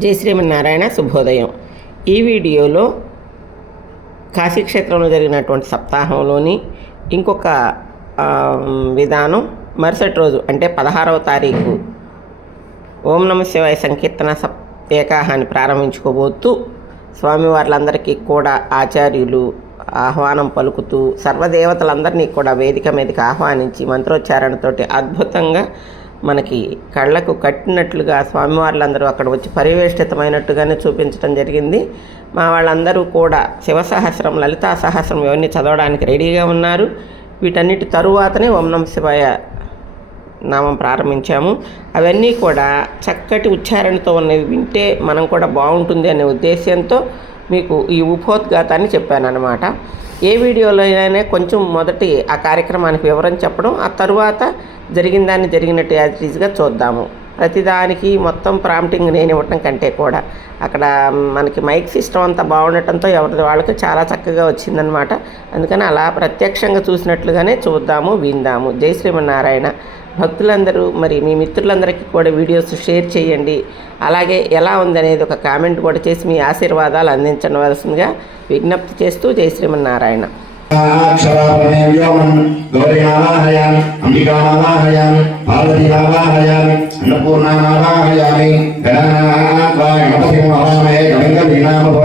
జై శ్రీమన్నారాయణ శుభోదయం. ఈ వీడియోలో కాశీక్షేత్రంలో జరిగినటువంటి సప్తాహంలోని ఇంకొక విధానం మరుసటి రోజు అంటే పదహారవ తారీఖు ఓం నమ శివాయ సంకీర్తన సప్ ఏకాహాన్ని ప్రారంభించుకోబోతూ స్వామివార్లందరికీ కూడా ఆచార్యులు ఆహ్వానం పలుకుతూ సర్వదేవతలందరినీ కూడా వేదిక మీదకి ఆహ్వానించి మంత్రోచ్చారణతోటి అద్భుతంగా మనకి కళ్ళకు కట్టినట్లుగా స్వామివార్లందరూ అక్కడ వచ్చి పరివేష్టితమైనట్టుగానే చూపించడం జరిగింది. మా వాళ్ళందరూ కూడా శివ సహస్రం లలితా సహస్రం ఇవన్నీ చదవడానికి రెడీగా ఉన్నారు. వీటన్నిటి తరువాతనే ఓం నమ శివాయ నామం ప్రారంభించాము. అవన్నీ కూడా చక్కటి ఉచ్చారణతో ఉన్నవి వింటే మనం కూడా బాగుంటుంది అనే ఉద్దేశంతో మీకు ఈ ఉపోద్ఘాతాన్ని చెప్పాను అనమాట ఏ వీడియోలో అయినా కొంచెం మొదటి ఆ కార్యక్రమానికి వివరం చెప్పడం ఆ తరువాత జరిగిన దాన్ని జరిగినట్టు యాజ్ ఈజ్గా చూద్దాము. ప్రతిదానికి మొత్తం ప్రాంప్టింగ్ నేను ఇవ్వటం కంటే కూడా అక్కడ మనకి మైక్ సిస్టమ్ అంతా బాగుండటంతో ఎవరిది వాళ్ళకి చాలా చక్కగా వచ్చిందనమాట అందుకని అలా ప్రత్యక్షంగా చూసినట్లుగానే చూద్దాము విందాము. జై శ్రీమన్నారాయణ. భక్తులందరూ మరి మీ మిత్రులందరికీ కూడా వీడియోస్ షేర్ చేయండి అలాగే ఎలా ఉందనేది ఒక కామెంట్ కూడా చేసి మీ ఆశీర్వాదాలు అందించవలసిందిగా విజ్ఞప్తి చేస్తూ జై శ్రీమన్నారాయణ అక్షరాపరమే గణనాథాయ వీణామ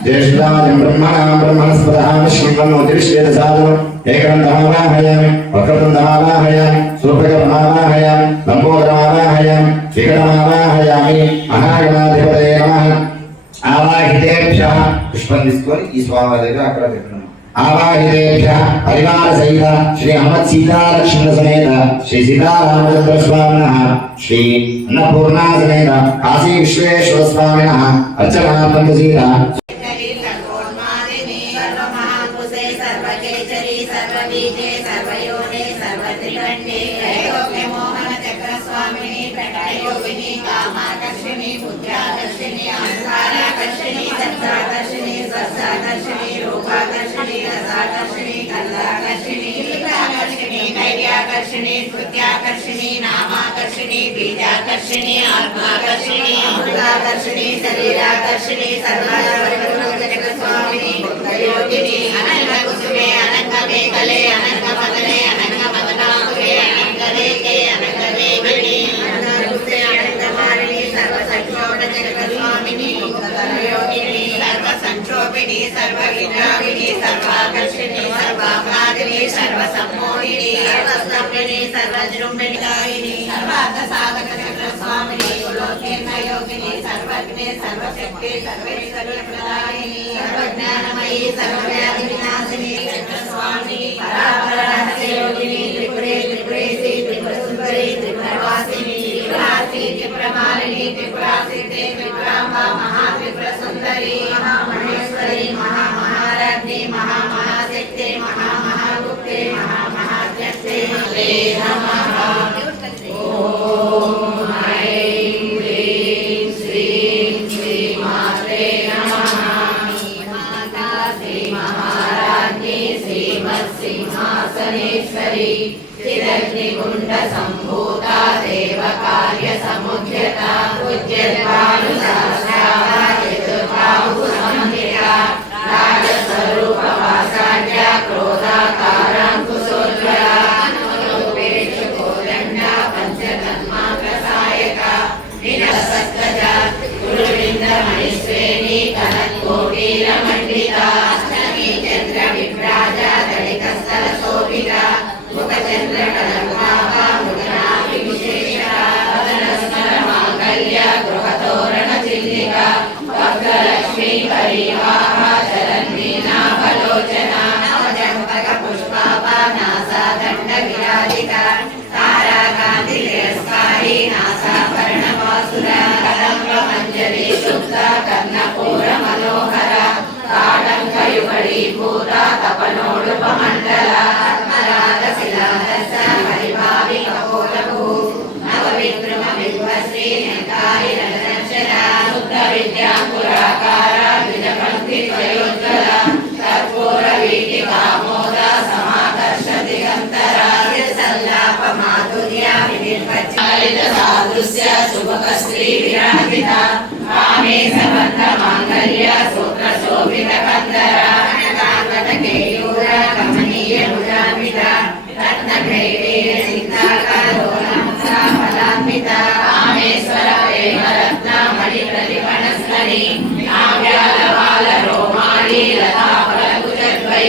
భోష్టవస్తమం జ్యేష్ఠాజం బ్రహ్మణాం బ్రహ్మణస్పదః విష్ణువన్నోతిరిష్యేత సాధనం ఏకదంతమావాహయామి వక్రదంతమావాహయామి సూర్పకమావాహయామి లంబోదరమావాహయామి వికటమావాహయామి మహాగణాధిపతయ నమః ఆవాహితేభ్య పుష్పం తీసుకొని ఈ స్వామి దగ్గర అక్కడ పెట్టడం ఆవాహితేభ్య పరివార సహిత శ్రీ హనుమత్ సీతాలక్ష్మణ సమేత శ్రీ సీతారామచంద్ర స్వామిన శ్రీ అన్నపూర్ణా సమేత కాశీ విశ్వేశ్వర స్వామిన అర్చనార్థం సీత धैर्याकर्षिणी स्मृत्याकर्षिणी नामाकर्षिणी बीजाकर्षिणी आत्माकर्षिणी अमृताकर्षिणी शरीराकर्षिणी सर्वास्वामिनी योगिनी अनंत कुसुमे अनंत मेकले अनंत मदने सर्व संक्षोभिनी सर्व विद्राविनी सर्वाकर्षिणी सर्वाह्लादिनी सर्व सम्मोहिनी सर्वस्तंभिनी सर्वजृंभिणी दायिनी सर्वार्थ साधक चक्र स्वामिनी लोकेन्द्र योगिनी सर्वज्ञे सर्वशक्ति सर्वेश्वरी प्रदायिनी सर्वज्ञानमयी सर्वव्याधि विनाशिनी चक्र स्वामिनी परापरहस्य योगिनी त्रिपुरे त्रिपुरेशी त्रिपुरसुन्दरी त्रिपुरवासिनी त्रिपुरासी त्रिपुरमालिनी त्रिपुरासिद्धे त्रिपुराम्बा महात्रिपुरसुन्दरी महामहेश्वरी శ్రీమత్సింహాసనేశ్వరి చిరగ్నిగుండ సంభూత దేవ కార్య సముద్యత ఉద్యద్వాను సహస్రాబాహు సంహిత విద్యాంకురాకార ద్విజపంక్తి త్వయోజ్వల కర్పూర వీటి దిగంతర సల్లాప సాదృశ్య శుభక స్త్రీ విరాజిత కామే సబంధ మాంగళ్య సూత్ర శోభిత కందర కేయూర కమనీయ భుజాన్విత రత్న ఫలాన్విత కామేశ్వర ప్రేమ రత్న మణి ప్రతిపణస్కరి కావ్యాల బాల లతా ఫలకుచద్వై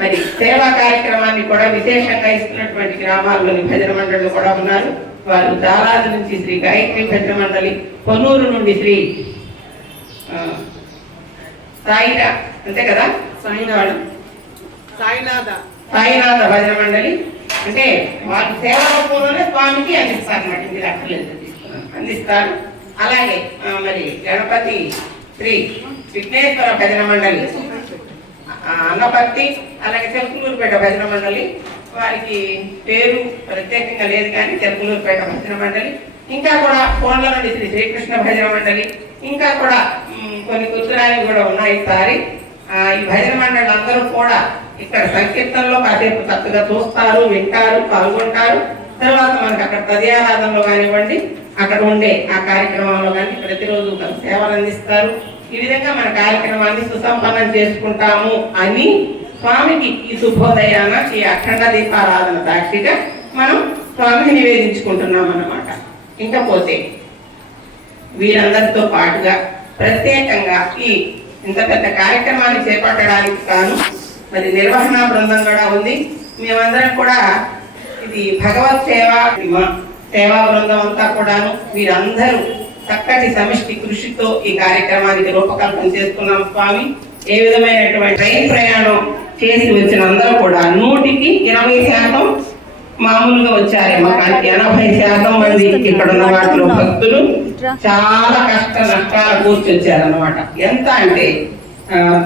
మరి సేవా కార్యక్రమాన్ని కూడా విశేషంగా ఇస్తున్నటువంటి గ్రామాల్లోని భజన మండళ్ళు కూడా ఉన్నారు. వారు దారాది నుంచి శ్రీ గాయత్రి భజన మండలి పొన్నూరు నుండి శ్రీ ఆ, సాయిరా అంతే కదా? సాయినాడు సాయినాథ. సాయినాథ భజన మండలి. అంటే వారి సేవ రూపంలోనే స్వామికి అందిస్తారు అన్నమాట. ఇది అక్కర్లేదు. అందిస్తారు. అలాగే మరి గణపతి శ్రీ విఘ్నేశ్వర భజన మండలి. అన్నపర్తి అలాగే చెరుకులూరుపేట భజన మండలి వారికి పేరు ప్రత్యేకంగా లేదు కానీ చెరుకులూరుపేట భజన మండలి ఇంకా కూడా ఫోన్ల నుండి శ్రీ శ్రీకృష్ణ భజన మండలి ఇంకా కూడా కొన్ని కుతురాలు కూడా ఉన్నాయి ఈసారి. ఈ భజన మండలి అందరూ కూడా ఇక్కడ సంకీర్తనలో కాసేపు చక్కగా చూస్తారు వింటారు పాల్గొంటారు. తర్వాత మనకి అక్కడ తదయారాధనలో కానివ్వండి అక్కడ ఉండే ఆ కార్యక్రమంలో కానీ ప్రతిరోజు సేవలు అందిస్తారు. ఈ విధంగా మన కార్యక్రమాన్ని సుసంపన్నం చేసుకుంటాము అని స్వామికి ఈ శుభోదయాన ఈ అఖండ దీపారాధన సాక్షిగా మనం స్వామిని నివేదించుకుంటున్నాం అన్నమాట ఇంకా పోతే వీరందరితో పాటుగా ప్రత్యేకంగా ఈ ఇంత పెద్ద కార్యక్రమాన్ని చేపట్టడానికి కాను మరి నిర్వహణ బృందం కూడా ఉంది. మేమందరం కూడా ఇది భగవత్ సేవ సేవా బృందం అంతా కూడాను వీరందరూ చక్కటి సమిష్టి కృషితో ఈ కార్యక్రమానికి రూపకల్పన చేస్తున్నాం స్వామి. ఏ విధమైనటువంటి ట్రైన్ ప్రయాణం చేసి వచ్చిన అందరూ కూడా నూటికి ఇరవై శాతం మామూలుగా వచ్చారేమో కానీ ఎనభై శాతం మంది ఇక్కడ ఉన్న వాటిలో భక్తులు. చాలా కష్ట నష్టాలు కూర్చి వచ్చారన్నమాట. ఎంత అంటే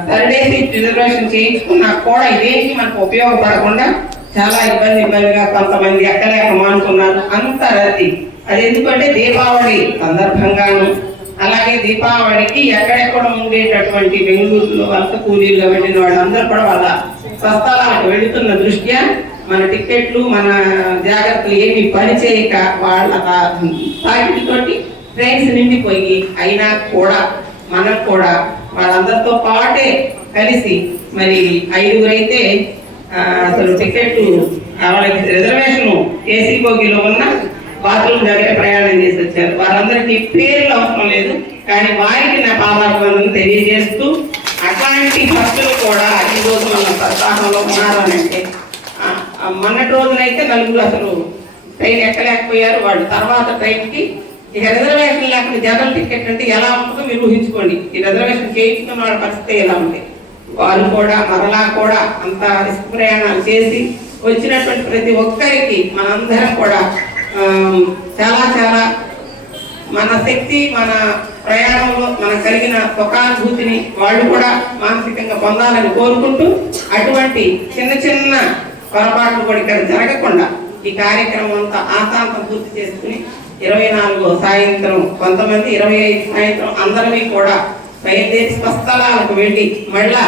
థర్డ్ ఏసీ రిజర్వేషన్ చేయించుకున్నా కూడా ఇదేంటి మనకు ఉపయోగపడకుండా చాలా ఇబ్బంది ఇబ్బందిగా కొంతమంది ఎక్కలేక మానుకున్నారు. అంత రద్దీ. అది ఎందుకంటే దీపావళి సందర్భంగాను. అలాగే దీపావళికి ఎక్కడెక్కడ ఉండేటటువంటి బెంగళూరులో వలస కూలీలుగా వెళ్ళిన వాళ్ళందరూ కూడా వాళ్ళ స్వస్థలాలకు వెళుతున్న దృష్ట్యా మన టికెట్లు మన జాగ్రత్తలు ఏమి పని చేయక వాళ్ళ తాకిటితోటి ట్రైన్స్ నిండిపోయి అయినా కూడా మనం కూడా వాళ్ళందరితో పాటే కలిసి మరి ఐదుగురైతే అసలు టికెట్లు వాళ్ళకి రిజర్వేషన్ ఏసీ బోగిలో ఉన్న బాత్రూమ్ దగ్గర ప్రయాణం చేసి వచ్చారు. వారందరికీ పేర్లు అవసరం లేదు కానీ వారికి నా పాదాభివందనం తెలియజేస్తూ అట్లాంటి భక్తులు కూడా ఈ రోజు మన సప్తాహంలో ఉన్నారు అని అంటే మొన్నటి రోజునైతే నలుగురు అసలు ట్రైన్ ఎక్కలేకపోయారు. వాళ్ళు తర్వాత ట్రైన్కి ఇక రిజర్వేషన్ లేకుండా జనరల్ టికెట్ అంటే ఎలా ఉంటుందో మీరు ఊహించుకోండి. ఈ రిజర్వేషన్ చేయించుకున్న వాళ్ళ పరిస్థితి ఎలా ఉంది? వారు కూడా మరలా కూడా అంత రిస్క్ ప్రయాణాలు చేసి వచ్చినటువంటి ప్రతి ఒక్కరికి మనందరం కూడా చాలా చాలా మన శక్తి మన ప్రయాణంలో మనకు కలిగిన సుఖానుభూతిని వాళ్ళు కూడా మానసికంగా పొందాలని కోరుకుంటూ అటువంటి చిన్న చిన్న పొరపాట్లు కూడా ఇక్కడ జరగకుండా ఈ కార్యక్రమం అంతా ఆశాంతం పూర్తి చేసుకుని ఇరవై నాలుగో సాయంత్రం కొంతమంది ఇరవై ఐదు సాయంత్రం అందరినీ కూడా బయలుదేరి స్వస్థలాలకు వెళ్ళి మళ్ళా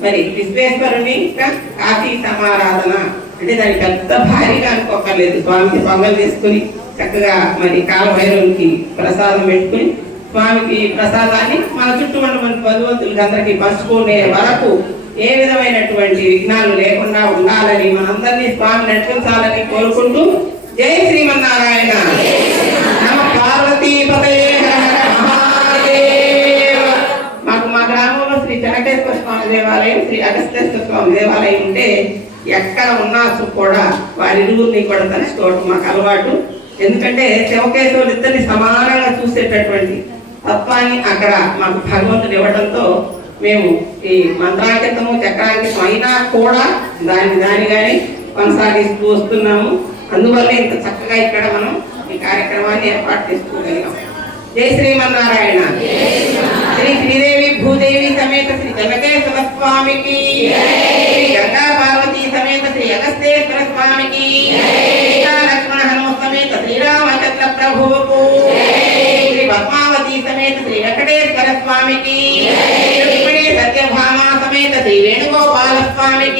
మరి విశ్వేశ్వరుని ఇంకా కాశీ సమారాధన. అంటే దాని పెద్ద భారీగా అనుకోకర్లేదు స్వామికి పొంగలు తీసుకుని చక్కగా మరి కాలభైరవునికి ప్రసాదం పెట్టుకుని స్వామికి ప్రసాదాన్ని మన చుట్టూ ఉన్న మన బంధువంతులకి అందరికీ పంచుకునే వరకు ఏ విధమైనటువంటి విఘ్నాలు లేకుండా ఉండాలని మనందరినీ స్వామి నడిపించాలని కోరుకుంటూ జై శ్రీమన్నారాయణ. నమ పార్వతీ మాకు మా గ్రామంలో శ్రీ చెనకేశ్వర స్వామి దేవాలయం శ్రీ అగస్తేశ్వర స్వామి దేవాలయం ఉంటే ఎక్కడ ఉన్నా కూడా వారి ఇరువురిని కూడా తలుచుకోవటం మాకు అలవాటు. ఎందుకంటే శివకేశవులు ఇద్దరిని సమానంగా చూసేటటువంటి తత్వాన్ని అక్కడ మాకు భగవంతుడు ఇవ్వడంతో మేము ఈ మంత్రాంకితము చక్రాంకితం అయినా కూడా దాని దానిగానే కొనసాగిస్తూ వస్తున్నాము. అందువల్ల ఇంత చక్కగా ఇక్కడ మనం ఈ కార్యక్రమాన్ని ఏర్పాటు చేసుకోగలిగాం. జై శ్రీమన్నారాయణ. శ్రీ శ్రీదేవి భూదేవి సమేత శ్రీ జనకేశ్వర స్వామికి. శ్రీ గంగా పార్వతి సమేత శ్రీ అగస్తేశ్వర స్వామికి సీతా లక్ష్మణ హనుమ సమేత శ్రీరామచంద్ర ప్రభువుకు శ్రీ పద్మావతి సమేత శ్రీ వెంకటేశ్వర స్వామికి. రుక్మిణి సత్యభామ సమేత శ్రీ వేణుగోపాల స్వామికి.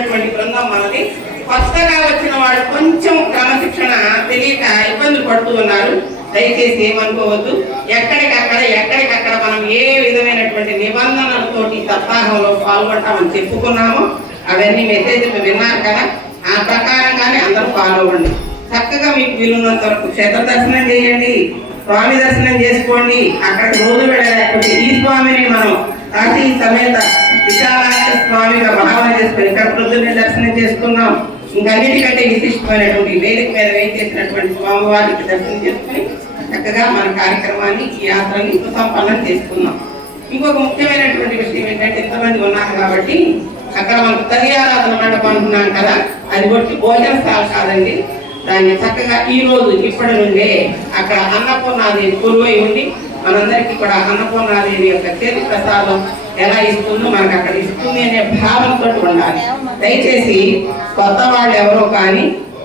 ఉన్నటువంటి బృందం మనది. కొత్తగా వచ్చిన వాళ్ళు కొంచెం క్రమశిక్షణ తెలియక ఇబ్బందులు పడుతూ ఉన్నారు. దయచేసి ఏమనుకోవద్దు. ఎక్కడికక్కడ ఎక్కడికక్కడ మనం ఏ విధమైనటువంటి నిబంధనలతోటి సప్తాహంలో పాల్గొంటామని చెప్పుకున్నామో అవన్నీ మెసేజ్లు విన్నారు కదా. ఆ ప్రకారంగానే అందరూ ఫాలో అవ్వండి. చక్కగా మీకు వీలున్నంత వరకు క్షేత్ర దర్శనం చేయండి. స్వామి దర్శనం చేసుకోండి. అక్కడ రోజు వెళ్ళలేకపోతే ఈ స్వామిని మనం కాశీ సమేత విశాలాక్ష స్వామిగా భావన చేసుకుని ఇక్కడ ప్రొద్దున్నే దర్శనం చేసుకున్నాం. ఇంకన్నిటికంటే విశిష్టమైనటువంటి వేదిక మీద వేయించేసినటువంటి స్వామివారికి దర్శనం చేసుకుని చక్కగా మన కార్యక్రమాన్ని ఈ యాత్రని సుసంపన్నం చేసుకున్నాం. ఇంకొక ముఖ్యమైనటువంటి విషయం ఏంటంటే ఎంతమంది ఉన్నారు కాబట్టి అక్కడ మనకు తదియారాధన మండపం అంటున్నాం కదా అది కొట్టి భోజనశాల కాదండి. దాన్ని చక్కగా ఈ రోజు ఇప్పటి నుండే అక్కడ అన్నపూర్ణాది కొలువై ఉండి మనందరికీ కూడా అన్నపూర్ణాదేవి యొక్క చేతి ప్రసాదం ఎలా ఇస్తుందో మనకు అక్కడ ఇస్తుంది అనే భావంతో ఉండాలి. దయచేసి కొత్త వాళ్ళు ఎవరో కానీ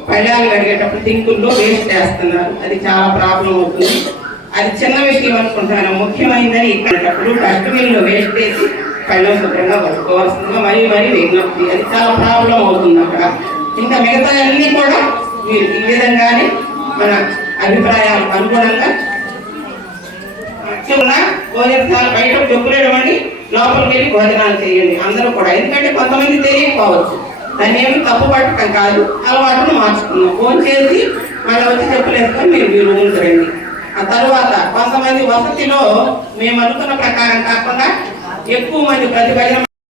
పళ్ళాలు కడిగేటప్పుడు సింకుల్లో వేస్ట్ చేస్తున్నారు. అది చాలా ప్రాబ్లం అవుతుంది. అది చిన్న విషయం అనుకుంటాను ముఖ్యమైనది ఇక్కడప్పుడు డస్ట్బిన్లో వేస్ట్ చేసి పళ్ళం శుభ్రంగా కడుక్కోవాల్సిందిగా మరీ మరీ విజ్ఞప్తి. అది చాలా ప్రాబ్లం అవుతుంది అక్కడ. ఇంకా మిగతా అన్ని కూడా మీరు ఈ విధంగానే మన అభిప్రాయాలకు అనుగుణంగా ముఖ్యంగా భోజనశాల బయట చెప్పులేడమండి లోపలికి వెళ్ళి భోజనాలు చేయండి. అందరూ కూడా. ఎందుకంటే కొంతమంది తెలియకపోవచ్చు. దాన్ని ఏమి తప్పు పట్టడం కాదు. అలవాటును మార్చుకున్నాం ఫోన్ చేసి మళ్ళీ వచ్చి చెప్పులేసుకొని మీరు మీ రూమ్కి రండి. ఆ తర్వాత కొంతమంది వసతిలో మేము అనుకున్న ప్రకారం కాకుండా ఎక్కువ మంది ప్రతి భజన